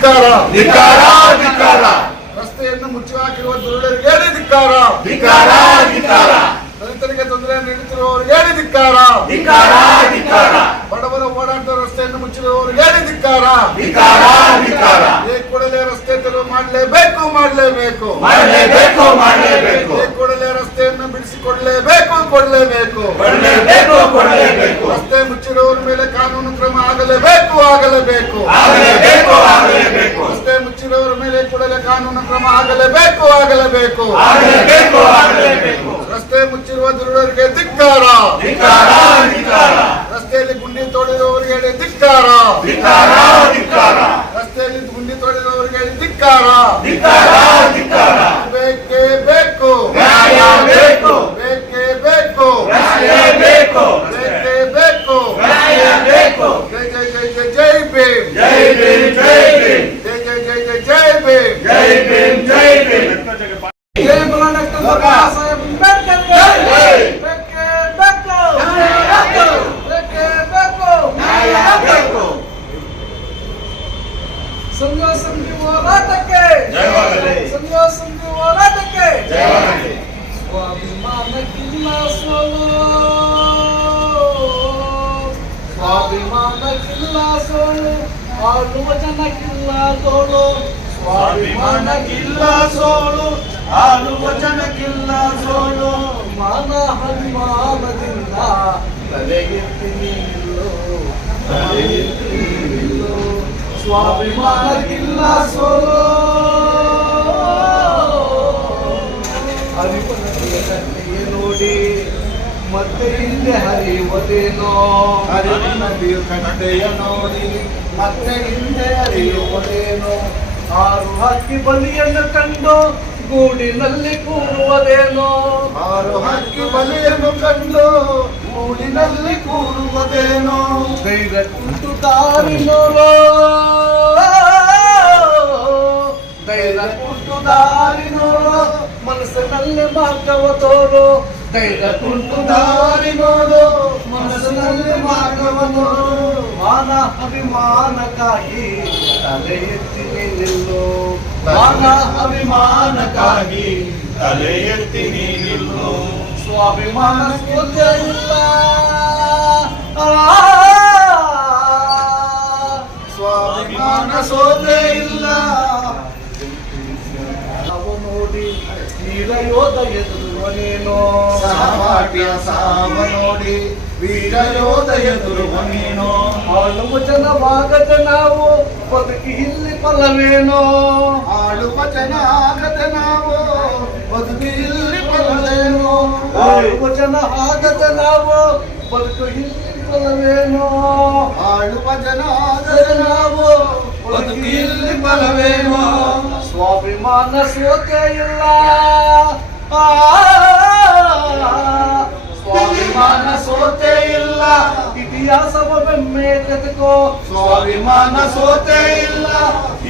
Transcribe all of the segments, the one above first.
ಧಿಕ್ಕಾರ. ಧಿಕ್ಕಾರ ಧಿಕ್ಕಾರ. ರಸ್ತೆಯನ್ನು ಮುಚ್ಚಿ ಹಾಕಿರುವ ದುರುಳರಿಗೆ ಧಿಕ್ಕಾರ. ಧಿಕ್ಕಾರ ಧಿಕ್ಕಾರ. ದಲಿತರಿಗೆ ತೊಂದರೆ ನೀಡುತ್ತಿರುವವರಿಗೆ ಧಿಕ್ಕಾರ. ಧಿಕ್ಕಾರ ಧಿಕ್ಕಾರ. ಬಡವರ ಓಡಾಟದ ರಸ್ತೆಯನ್ನು ಮುಚ್ಚಿರುವವರಿಗೆ ಧಿಕ್ಕಾರ. ಧಿಕ್ಕಾರ ಧಿಕ್ಕಾರ. ಕೂಡಲೇ ರಸ್ತೆ ತೆರವು ಮಾಡಲೇಬೇಕು ಮಾಡಲೇಬೇಕು. ಮಾಡಲೇಬೇಕು ಮಾಡಲೇಬೇಕು ಈ ಕೂಡಲೇ ರಸ್ತೆಯನ್ನು ಬಿಡಿಸಿಕೊಡ್ಲೇಬೇಕು ಕೊಡ್ಲೇಬೇಕು ಕೊಡಲೇಬೇಕು ಕೊಡಲೇಬೇಕು ರಸ್ತೆ ಮುಚ್ಚಿರುವವರ ಮೇಲೆ ಕಾನೂನು ಕ್ರಮ ಆಗಲೇಬೇಕು ಆಗಲೇಬೇಕು ಆಗಲೇಬೇಕು ಆಗಲೇಬೇಕು ರಸ್ತೆ ಮುಚ್ಚಿರುವವರ ಮೇಲೆ ಕೂಡಲೇ ಕಾನೂನು ಕ್ರಮ ಆಗಲೇಬೇಕು ಆಗಲೇಬೇಕು ಆಗಲೇಬೇಕು ಆಗಲೇಬೇಕು ರಸ್ತೆ ಮುಚ್ಚಿರುವ ದುರುಳರಿಗೆ ಧಿಕ್ಕಾರ ಧಿಕ್ಕಾರ ಧಿಕ್ಕಾರ ತೋಡಿರುವವರಿಗೆ ಹೇಳಿ ಧಿಕ್ಕಾರ. ರಸ್ತೆಯಲ್ಲಿ ಗುಂಡಿ ತೋಡಿದವರಿಗೆ ಹೇಳಿ ಧಿಕ್ಕಾರ ಬೇಕೇ ಬೇಕು ನ್ಯಾಯ ಬೇಕು ಬೇಕೇ ಬೇಕು ನ್ಯಾಯ ಬೇಕು ಬೇಕೇ ಬೇಕು ನ್ಯಾಯ ಬೇಕು ಜೈ ಜೈ ಜೈ ಜೈ ಜೈ ಭೀಮ್ ಜೈ ಭೀಮ್ ಜೈ ಭೀಮ್ ಜೈ ಜೈ ಜೈ ಜೈ ಜೈ ಭೀಮ್ ಜೈ ಭೀಮ್ ಜೈ ಭೀಮ್ ಜೈ ಬೋಲೋ ಡಾಕ್ಟರ್ ಬಾಬಾ ಸಾಹೇಬ್ ಅಂಬೇಡ್ಕರ್ ಜೈ. ಬೇಕೇ ಬೇಕು ಬೇಕೇ ಬೇಕು ನ್ಯಾಯ ಬೇಕು ಸಂಘ ಸಂಘಿ ಹೋರಾಟಕ್ಕೆ ಜಯವಾಗಲಿ. ಸಂಘ ಸಂಘಿ ಹೋರಾಟಕ್ಕೆ ಜಯವಾಗಲಿ. ಸ್ವಾಭಿಮಾನಕ್ಕಿಲ್ಲ ಸೋಲು ಸ್ವಾಭಿಮಾನಕ್ಕಿಲ್ಲ ಸೋಳು ಆಳುವ ಜನಕ್ಕಿಲ್ಲ ತೋಳು ಸ್ವಾಭಿಮಾನಕ್ಕಿಲ್ಲ ಸೋಳು ಆಳುವ ಜನಕ್ಕಿಲ್ಲ ಸೋಳು ಮಾನ ಅಭಿಮಾನದಿಂದ ತಲೆ ಎತ್ತಿ ನಿಲ್ಲು. ತಲೆ ಎತ್ತಿ ನಿಲ್ಲು. ಸ್ವಾಭಿಮಾನಕ್ಕಿಲ್ಲ ಸೋಲು ಮತ್ತೆ ಹಿಂದೆ ಹರಿಯುವುದೇನೋ? ಹರಿಯ ನದಿಯು ಕಟ್ಟೆಯ ನೋಡಿ ಮತ್ತೆ ಹಿಂದೆ ಹರಿಯುವುದೇನೋ? ಆರು ಹಕ್ಕಿ ಬಲಿಯನ್ನು ಕಂಡು ಗೂಡಿನಲ್ಲಿ ಕೂರುವುದೇನೋ? ಆರು ಹಕ್ಕಿ ಬಲಿಯನ್ನು ಕಂಡು ಗೂಡಿನಲ್ಲಿ ಕೂರುವುದೇನೋ? ಧೈರ್ಯ ಕುಂಟು ದಾರಿ ನೋಡೋ? ಧೈರ್ಯ ಕುಂಟು ದಾರಿ ನೋಡೋ? ಮನಸ್ಸಿನಲ್ಲಿ ಮಾರ್ಗವ ತೋರು? ಧೈರ್ಯ ಕುಂಟು ದಾರಿ ನೋಡು ಮನಸ್ಸಿನಲ್ಲಿ ಮಾರ್ಗವ ನೋಡು ಮಾನ ಅಭಿಮಾನಕ್ಕಾಗಿ ತಲೆ ಎತ್ತಿ ನಿಲ್ಲು ಮಾನ ಅಭಿಮಾನಕ್ಕಾಗಿ ತಲೆ ಎತ್ತಿ ನೀನಿಲ್ಲು. ಸ್ವಾಭಿಮಾನ ಸ್ಫೂರ್ತಿ ಇಲ್ಲ. ಸ್ವಾಭಿಮಾನ ಸೋದೆ ಇಲ್ಲ. ನೋಡಿ ವೀರ ಯೋಧ ಎದುರುವನೇನೋ ಸಹಪಾಠಿಯ ಸಾವ ನೋಡಿ ವೀರ ಯೋಧ ಎದುರುವ ನೀನು ಆಳುವ ಜನವಾಗದ ನಾವು ಬದುಕಿ ಇಲ್ಲಿ ಫಲವೇನೋ ಆಳುವ ಜನ ಆಗದ ನಾವು ಬದುಕಿ ಇಲ್ಲಿ ಬರಲೇನು ಆಳುವ ಜನ ಆಗದ ನಾವು ಬದುಕು ಇಲ್ಲಿ ಫಲವೇನೋ ಆಳುವ ಜನ ಆಗದ ನಾವು ಬದುಕಿ ಇಲ್ಲಿ ಬರವೇನು ಸ್ವಾಭಿಮಾನ ಸೋತೆ ಇಲ್ಲ ಸ್ವಾಭಿಮಾನ ಸೋತೆ ಇಲ್ಲ ಇತಿಹಾಸವ ಬೆಮ್ಮೆ ತೆಗೆದುಕೋ ಸ್ವಾಭಿಮಾನ ಸೋತೆ ಇಲ್ಲ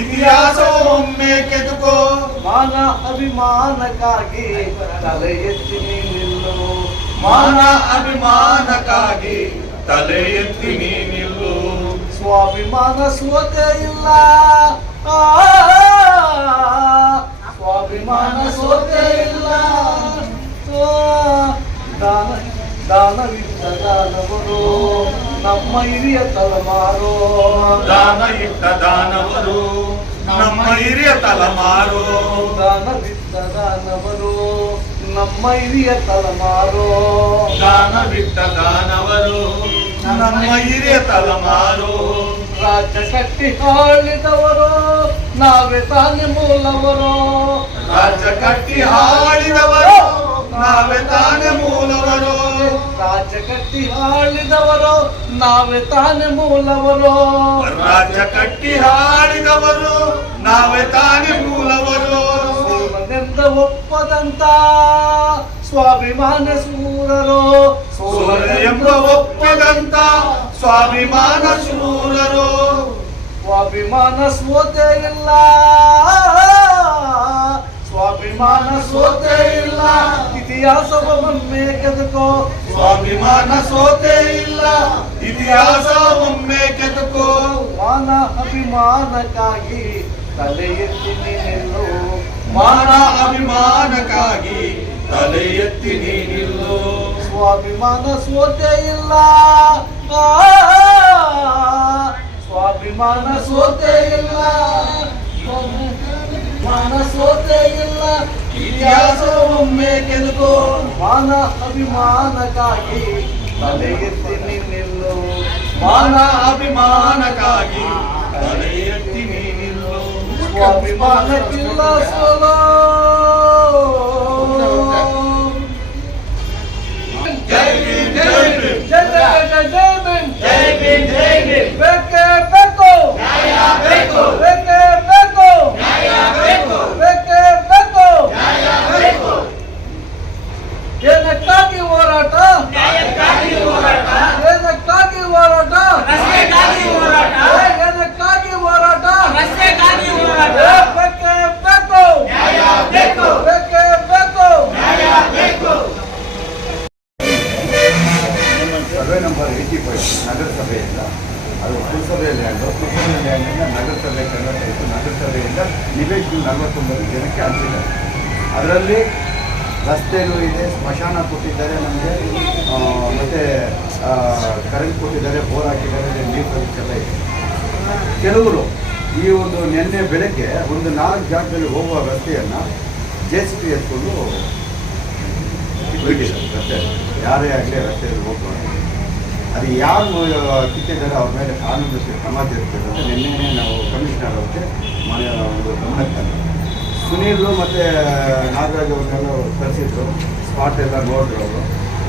ಇತಿಹಾಸ ಒಮ್ಮೆ ಕೆದುಕೋ. ಮಾನ ಅಭಿಮಾನಕ್ಕಾಗಿ ತಲೆ ಎತ್ತಿ ನಿಲ್ಲು ಮಾನ ಅಭಿಮಾನಕ್ಕಾಗಿ ತಲೆ ಎತ್ತಿ ನೀನಿಲ್ಲು. ಸ್ವಾಭಿಮಾನ ಸೋತೆ ಇಲ್ಲ ಸ್ವಾಭಿಮಾನ ಸೋತೆ ಇಲ್ಲ. ದಾನವಿದ್ದ ದಾನವರು ನಮ್ಮ ಹಿರಿಯ ತಲೆಮಾರು. ದಾನ ಇಟ್ಟ ದಾನವರು ನಮ್ಮ ಹಿರಿಯ ತಲೆಮಾರು. ದಾನವಿದ್ದ ದಾನವರು ನಮ್ಮ ಹಿರಿಯ ತಲೆಮಾರು. ದಾನ ಬಿಟ್ಟ ದಾನವರು ನಮ್ಮ ಹಿರಿಯ ತಲಮಾರು. ರಾಜ್ಯ ಕಟ್ಟಿ ಆಳಿದವರು ನಾವೇ ತಾನೆ ಮೂಲವರು. ರಾಜ್ಯ ಕಟ್ಟಿ ಹಾಳಿದವರು ನಾವೇ ತಾನೆ ಮೂಲವರು. ರಾಜ್ಯ ಕಟ್ಟಿ ಹಾಳಿದವರು ನಾವೇ ತಾನೆ ಮೂಲವರು. ರಾಜ್ಯ ಕಟ್ಟಿ ಆಳಿದವರು ನಾವೇ ತಾನೆ ಮೂಲವರು. ಸೋಮನೆಂದ ಒಪ್ಪದಂತ ಸ್ವಾಭಿಮಾನ ಸೂರರು. ಸೋಲ ಎಂಬ ಒಪ್ಪದಂತ ಸ್ವಾಭಿಮಾನ ಶೂರರು. ಸ್ವಾಭಿಮಾನ ಸೋತೆ ಇಲ್ಲ ಸ್ವಾಭಿಮಾನ ಸೋತೆ ಇಲ್ಲ ಇತಿಹಾಸ ಒಮ್ಮೆ ಕೆದಕೋ. ಸ್ವಾಭಿಮಾನ ಸೋತೆ ಇಲ್ಲ. ಇತಿಹಾಸ ಒಮ್ಮೆ ಕೆದಕೋ. ಮಾನ ಅಭಿಮಾನಕ್ಕಾಗಿ ತಲೆ ಎತ್ತಿ ನಿಲ್ಲು ಮಾನ ಅಭಿಮಾನಕ್ಕಾಗಿ ತಲೆ ಎತ್ತಿ ನೀನಿಲ್ಲು. ಸ್ವಾಭಿಮಾನ ಸೋತೆ ಇಲ್ಲ. ಸ್ವಾಭಿಮಾನ ಸೋತೆ ಇಲ್ಲ. ಮಾನ ಸೋತೆ ಇಲ್ಲ. ಇತಿಹಾಸ ಒಮ್ಮೆ ಕೆದಕೋ ಮಾನ ಅಭಿಮಾನಕ್ಕಾಗಿ ತಲೆ ಎತ್ತಿ ನಿಲ್ಲು. ಮಾನ ಅಭಿಮಾನಕ್ಕಾಗಿ ತಲೆ ಎತ್ತಿ ಸ್ವಾಭಿಮಾನ ಸ್ವಾಭಿಮಾನಕ್ಕಿಲ್ಲ ಸೋಲೋ ಜನಕ್ಕೆ ಅದರಲ್ಲಿ ರಸ್ತೆಗಳು ಇದೆ, ಸ್ಮಶಾನ ಕೊಟ್ಟಿದ್ದಾರೆ ನಮಗೆ. ಮತ್ತು ಕರೆಂಟ್ ಕೊಟ್ಟಿದ್ದಾರೆ, ಬೋರ್ ಹಾಕಿದ್ದಾರೆ ನೀರು ಕಲಿಸಲ್ಲ ಇದೆ. ಕೆಲವರು ಈ ಒಂದು ನಿನ್ನೆ ಬೆಳಗ್ಗೆ ಒಂದು ನಾಲ್ಕು ಜಾಗದಲ್ಲಿ ಹೋಗುವ ರಸ್ತೆಯನ್ನು ಜೆ ಸಿ ಪಿ ಎತ್ಕೊಂಡು ರಸ್ತೆ ಯಾರೇ ಆಗಲಿ ರಸ್ತೆಯಲ್ಲಿ ಅದು ಯಾರು ಕಿತ್ತಿದ್ದಾರೆ ಅವ್ರ ಮೇಲೆ ಕಾನೂನು ಕ್ರಮ ಜರುಗಿಸ್ತದೆ ಅಂತ ನಿನ್ನೆ ನಾವು ಕಮಿಷನರ್ ಅವ್ರಿಗೆ ಮನೆ, ಒಂದು ಗಮನಕ್ಕೆ. ಸುನೀಲ್ ಮತ್ತು ನಾಗರಾಜ್ ಅವ್ರನ್ನೆಲ್ಲ ಕರೆಸಿದ್ರು. ಸ್ಪಾಟ್ ಎಲ್ಲ ನೋಡಿದ್ರು ಅವರು.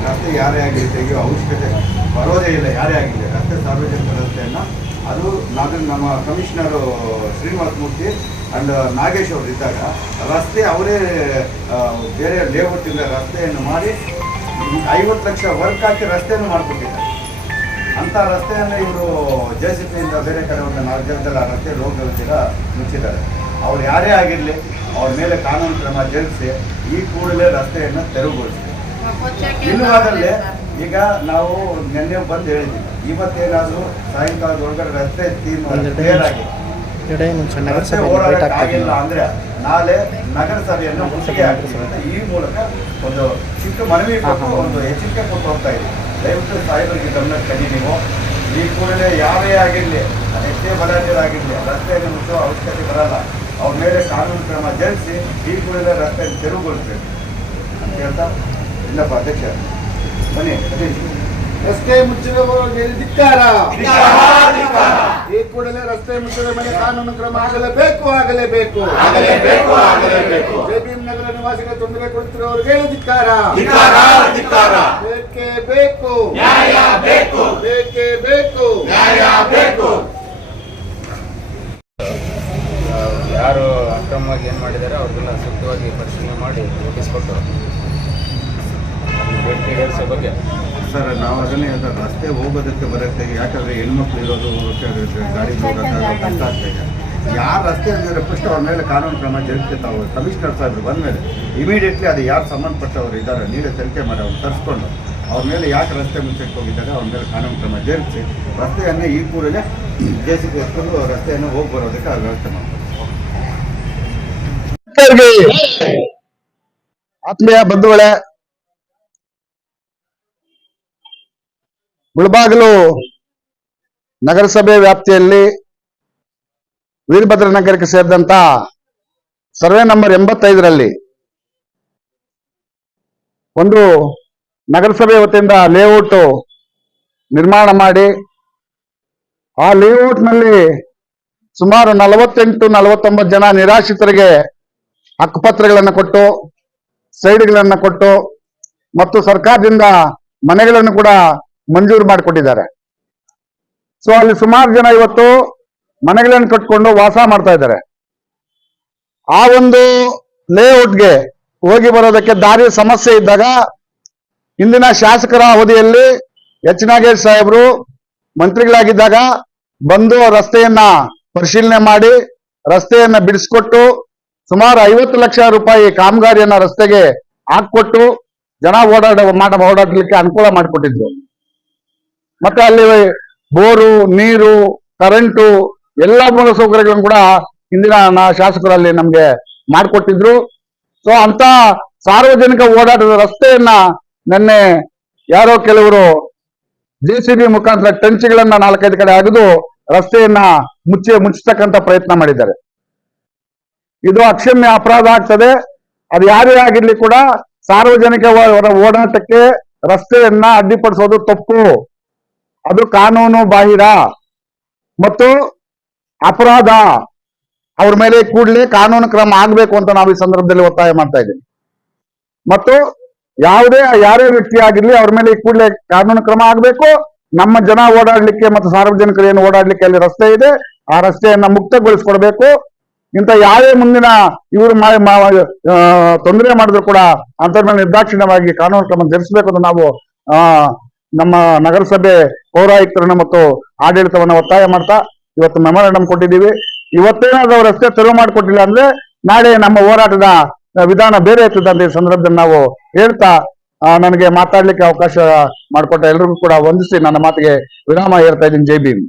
ರಸ್ತೆ ಯಾರೇ ಆಗಿದೆ ತೆಗೆಯೋ ಅವಶ್ಯಕತೆ ಬರೋದೇ ಇಲ್ಲ, ಯಾರೇ ಆಗಿದೆ ರಸ್ತೆ ಸಾರ್ವಜನಿಕ ರಸ್ತೆಯನ್ನು ಅದು ನಾಗ ನಮ್ಮ ಕಮಿಷನರು ಶ್ರೀನಿವಾಸ ಮೂರ್ತಿ ಆ್ಯಂಡ್ ನಾಗೇಶ್ ಅವರು ಇದ್ದಾಗ ರಸ್ತೆ ಅವರೇ ಬೇರೆ ಲೇಔಟಿಂದ ರಸ್ತೆಯನ್ನು ಮಾಡಿ ಐವತ್ತು ಲಕ್ಷ ವರ್ಕ್ ಹಾಕಿ ರಸ್ತೆಯನ್ನು ಮಾಡಿಕೊಟ್ಟಿದ್ದಾರೆ. ಅಂಥ ರಸ್ತೆಯನ್ನು ಇವರು ಜೆ ಸಿ ಪಿಯಿಂದ ಬೇರೆ ಕಡೆ ಒಂದು ನಾಲ್ಕು ಜನದಲ್ಲಿ ಆ ರಸ್ತೆ ಹೋಗೋದಿಲ್ಲ ಮುಚ್ಚಿದ್ದಾರೆ. ಅವ್ರು ಯಾರೇ ಆಗಿರಲಿ ಅವ್ರ ಮೇಲೆ ಕಾನೂನು ಕ್ರಮ ಜರುಗಿಸಿ ಈ ಕೂಡಲೇ ರಸ್ತೆಯನ್ನು ತೆರವುಗೊಳಿಸಿ. ಇಲ್ಲವಾದಲ್ಲಿ ಈಗ ನಾವು ನಿನ್ನೆ ಬಂದು ಹೇಳಿದ್ವಿ. ಇವತ್ತೇನಾದರೂ ಸಾಯಂಕಾಲದ ಒಳಗಡೆ ರಸ್ತೆ ಕ್ಲಿಯರ್ ಆಗಿ. ರಸ್ತೆ ಓಡಾಡಕ್ಕೆ ಆಗಿಲ್ಲ ಅಂದ್ರೆ ನಾಳೆ ನಗರಸಭೆಯನ್ನು ಮುತ್ತಿಗೆ ಹಾಕ್ತೀವಿ ಈ ಮೂಲಕ ಒಂದು ಚಿಕ್ಕ ಮನವಿ ಕೊಟ್ಟು ಒಂದು ಎಚ್ಚರಿಕೆ ಕೊಟ್ಟು ಹೋಗ್ತಾ ಇದೆ ದಯವಿಟ್ಟು ಸಾಹೇಬರಿಗೆ ಗಮನ ತನ್ನಿ ನೀವು. ಈ ಕೂಡಲೇ ಯಾರೇ ಆಗಿರಲಿ ಎಷ್ಟೇ ಬಲಾಢ್ಯರಾಗಿರಲಿ ರಸ್ತೆಯನ್ನು ಮುಚ್ಚುವ ಅವಶ್ಯಕತೆ ಬರಲ್ಲ. ಅವ್ರ ಮೇಲೆ ಕಾನೂನು ಕ್ರಮ ಜರುಗಿಸಿ ಈ ಕೂಡಲೇ ರಸ್ತೆಯಲ್ಲಿ ತೆರವುಗೊಳಿಸ್ಬೇಕು ಅಂತ ಹೇಳ್ತಾ ಇಲ್ಲಪ್ಪ ಅಧ್ಯಕ್ಷ ಬನ್ನಿ. ರಸ್ತೆ ಮುಚ್ಚಿದವರಿಗೆ ಧಿಕ್ಕಾರ. ಈ ಕೂಡಲೇ ರಸ್ತೆ ಮುಚ್ಚಿದ ಮೇಲೆ ಕಾನೂನು ಕ್ರಮ ಆಗಲೇಬೇಕು ಆಗಲೇಬೇಕು ಆಗಲೇಬೇಕು, ಆಗಲೇಬೇಕು. ಜೆ ಭೀಮ್ ನಗರ ನಿವಾಸಿಗಳ ತೊಂದರೆ ಕೊಡುತ್ತಿರುವವರಿಗೆ ಧಿಕ್ಕಾರ ಮಾಡಿದ್ದಾರೆ ಅವ್ರಿಗೆಲ್ಲ ಸೂಕ್ತವಾಗಿ ಪರಿಶೀಲನೆ ಮಾಡಿ ನೋಟಿಸ್ ಕೊಟ್ಟು. ಬೇಡಿಕೆ ಈಡೇರಿಸೋ ಬಗ್ಗೆ. ಸರ್ ನಾವು ಅದನ್ನೇ ಹೇಳ್ತಾರೆ ರಸ್ತೆ ಹೋಗೋದಕ್ಕೆ ಬರುತ್ತೆ ಯಾಕಂದ್ರೆ ಹೆಣ್ಮಕ್ಳು ಇರೋದು ಗಾಡಿ ಕಷ್ಟ ಯಾರು ರಸ್ತೆ ಅಂದರೆ ಫಸ್ಟ್ ಅವ್ರ ಮೇಲೆ ಕಾನೂನು ಕ್ರಮ ಜರುಗುತ್ತೆ ತಾವು ಕಮಿಷನರ್ ಸಾಹೇಬ್ರು ಬಂದಮೇಲೆ ಇಮಿಡಿಯೇಟ್ಲಿ ಅದು ಯಾರು ಸಂಬಂಧಪಟ್ಟವರು ಇದ್ದಾರೆ ನೀವೇ ತನಿಖೆ ಮಾಡಿ ಅವ್ರು ತರಿಸ್ಕೊಂಡು ಅವ್ರ ಮೇಲೆ ಯಾಕೆ ರಸ್ತೆ ಮುಂಚೆ ಹೋಗಿದ್ದಾರೆ ಅವ್ರ ಮೇಲೆ ಕಾನೂನು ಕ್ರಮ ಜರುಗಿಸಿ ರಸ್ತೆಯನ್ನು ಈ ಕೂಡಲೇ ಜೆ ಸಿ ಬಿ ಎತ್ಕೊಂಡು ರಸ್ತೆಯನ್ನು ಹೋಗಿ ಬರೋದಕ್ಕೆ ಆ ವ್ಯವಸ್ಥೆ ಮಾಡ್ತಾರೆ. ಆತ್ಮೀಯ ಬಂಧುಗಳೇ, ಮುಳಬಾಗಿಲು ನಗರಸಭೆ ವ್ಯಾಪ್ತಿಯಲ್ಲಿ ವೀರಭದ್ರ ನಗರಕ್ಕೆ ಸೇರಿದಂತ ಸರ್ವೆ ನಂಬರ್ ಎಂಬತ್ತೈದರಲ್ಲಿ ಒಂದು ನಗರಸಭೆ ವತಿಯಿಂದ ಲೇಔಟ್ ನಿರ್ಮಾಣ ಮಾಡಿ, ಆ ಲೇಔಟ್ನಲ್ಲಿ ಸುಮಾರು ನಲವತ್ತೆಂಟು ನಲವತ್ತೊಂಬತ್ತು ಜನ ನಿರಾಶ್ರಿತರಿಗೆ ಹಕ್ಕುಪತ್ರಗಳನ್ನು ಕೊಟ್ಟು, ಸೈಡ್ಗಳನ್ನು ಕೊಟ್ಟು, ಮತ್ತು ಸರ್ಕಾರದಿಂದ ಮನೆಗಳನ್ನು ಕೂಡ ಮಂಜೂರು ಮಾಡಿಕೊಟ್ಟಿದ್ದಾರೆ. ಸೊ ಅಲ್ಲಿ ಸುಮಾರು ಜನ ಇವತ್ತು ಮನೆಗಳನ್ನು ಕಟ್ಕೊಂಡು ವಾಸ ಮಾಡ್ತಾ ಇದ್ದಾರೆ. ಆ ಒಂದು ಲೇಔಟ್ಗೆ ಹೋಗಿ ಬರೋದಕ್ಕೆ ದಾರಿ ಸಮಸ್ಯೆ ಇದ್ದಾಗ ಇಂದಿನ ಶಾಸಕರ ಅವಧಿಯಲ್ಲಿ ಎಚ್ ನಾಗೇಶ್ ಸಾಹೇಬರು ಮಂತ್ರಿಗಳಾಗಿದ್ದಾಗ ಬಂದು ರಸ್ತೆಯನ್ನ ಪರಿಶೀಲನೆ ಮಾಡಿ, ರಸ್ತೆಯನ್ನ ಬಿಡಿಸ್ಕೊಟ್ಟು ಸುಮಾರು ಐವತ್ತು ಲಕ್ಷ ರೂಪಾಯಿ ಕಾಮಗಾರಿಯನ್ನ ರಸ್ತೆಗೆ ಹಾಕೊಟ್ಟು ಜನ ಓಡಾಡ, ಮಾಡ, ಓಡಾಡಲಿಕ್ಕೆ ಅನುಕೂಲ ಮಾಡಿಕೊಟ್ಟಿದ್ರು. ಮತ್ತೆ ಅಲ್ಲಿ ಬೋರು, ನೀರು, ಕರೆಂಟು ಎಲ್ಲ ಮೂಲ ಸೌಕರ್ಯಗಳನ್ನು ಕೂಡ ಹಿಂದಿನ ಶಾಸಕರಲ್ಲಿ ನಮ್ಗೆ ಮಾಡಿಕೊಟ್ಟಿದ್ರು. ಸೊ ಅಂತ ಸಾರ್ವಜನಿಕ ಓಡಾಟದ ರಸ್ತೆಯನ್ನ ನಿನ್ನೆ ಯಾರೋ ಕೆಲವರು ಜೆ ಸಿ ಬಿ ಮುಖಾಂತರ ಟೆಂಚ್ಗಳನ್ನ ನಾಲ್ಕೈದು ಕಡೆ ಅಗೆದು ರಸ್ತೆಯನ್ನ ಮುಚ್ಚಿ ಮುಚ್ಚತಕ್ಕಂತ ಪ್ರಯತ್ನ ಮಾಡಿದ್ದಾರೆ. ಇದು ಅಕ್ಷಮ್ಯ ಅಪರಾಧ ಆಗ್ತದೆ. ಅದು ಯಾರೇ ಆಗಿರ್ಲಿ ಕೂಡ ಸಾರ್ವಜನಿಕ ಓಡಾಟಕ್ಕೆ ರಸ್ತೆಯನ್ನ ಅಡ್ಡಿಪಡಿಸೋದು ತಪ್ಪು. ಅದು ಕಾನೂನು ಬಾಹಿರ. ಮತ್ತು ಅಪರಾಧ. ಅವ್ರ ಮೇಲೆ ಕೂಡಲೇ ಕಾನೂನು ಕ್ರಮ ಆಗ್ಬೇಕು ಅಂತ ನಾವು ಈ ಸಂದರ್ಭದಲ್ಲಿ ಒತ್ತಾಯ ಮಾಡ್ತಾ ಇದ್ದೀವಿ. ಮತ್ತು ಯಾವುದೇ, ಯಾರೇ ವ್ಯಕ್ತಿ ಆಗಿರ್ಲಿ ಅವ್ರ ಮೇಲೆ ಕೂಡಲೇ ಕಾನೂನು ಕ್ರಮ ಆಗ್ಬೇಕು. ನಮ್ಮ ಜನ ಓಡಾಡ್ಲಿಕ್ಕೆ ಮತ್ತು ಸಾರ್ವಜನಿಕರು ಏನು ಓಡಾಡ್ಲಿಕ್ಕೆ ಅಲ್ಲಿ ರಸ್ತೆ ಇದೆ, ಆ ರಸ್ತೆಯನ್ನ ಮುಕ್ತಗೊಳಿಸ್ಕೊಡ್ಬೇಕು. ಇಂಥ ಯಾವೇ ಮುಂದಿನ ಇವರು ತೊಂದರೆ ಮಾಡಿದ್ರು ಕೂಡ ಅಂತರ್ ನಿರ್ದಾಕ್ಷಿಣ್ಯವಾಗಿ ಕಾನೂನು ಕ್ರಮ ಜರುಗಿಸಬೇಕು ಅಂತ ನಾವು ನಮ್ಮ ನಗರಸಭೆ ಪೌರಾಯುಕ್ತರನ್ನು ಮತ್ತು ಆಡಳಿತವನ್ನ ಒತ್ತಾಯ ಮಾಡ್ತಾ ಇವತ್ತು ಮೆಮೊರಾಂಡಮ್ ಕೊಟ್ಟಿದ್ದೀವಿ. ಇವತ್ತೇನಾದ್ರೂ ರಸ್ತೆ ತೆರವು ಮಾಡಿಕೊಟ್ಟಿಲ್ಲ ಅಂದ್ರೆ ನಾಳೆ ನಮ್ಮ ಹೋರಾಟದ ವಿಧಾನ ಬೇರೆ ಇರ್ತದೆ ಅಂತ ಈ ಸಂದರ್ಭದಲ್ಲಿ ನಾವು ಹೇಳ್ತಾ ನನಗೆ ಮಾತಾಡ್ಲಿಕ್ಕೆ ಅವಕಾಶ ಮಾಡಿಕೊಟ್ಟ ಎಲ್ರಿಗೂ ಕೂಡ ವಂದಿಸಿ ನನ್ನ ಮಾತಿಗೆ ವಿರಾಮ ಹೇಳ್ತಾ ಇದ್ದೀನಿ. ಜೈ ಭೀಮ್.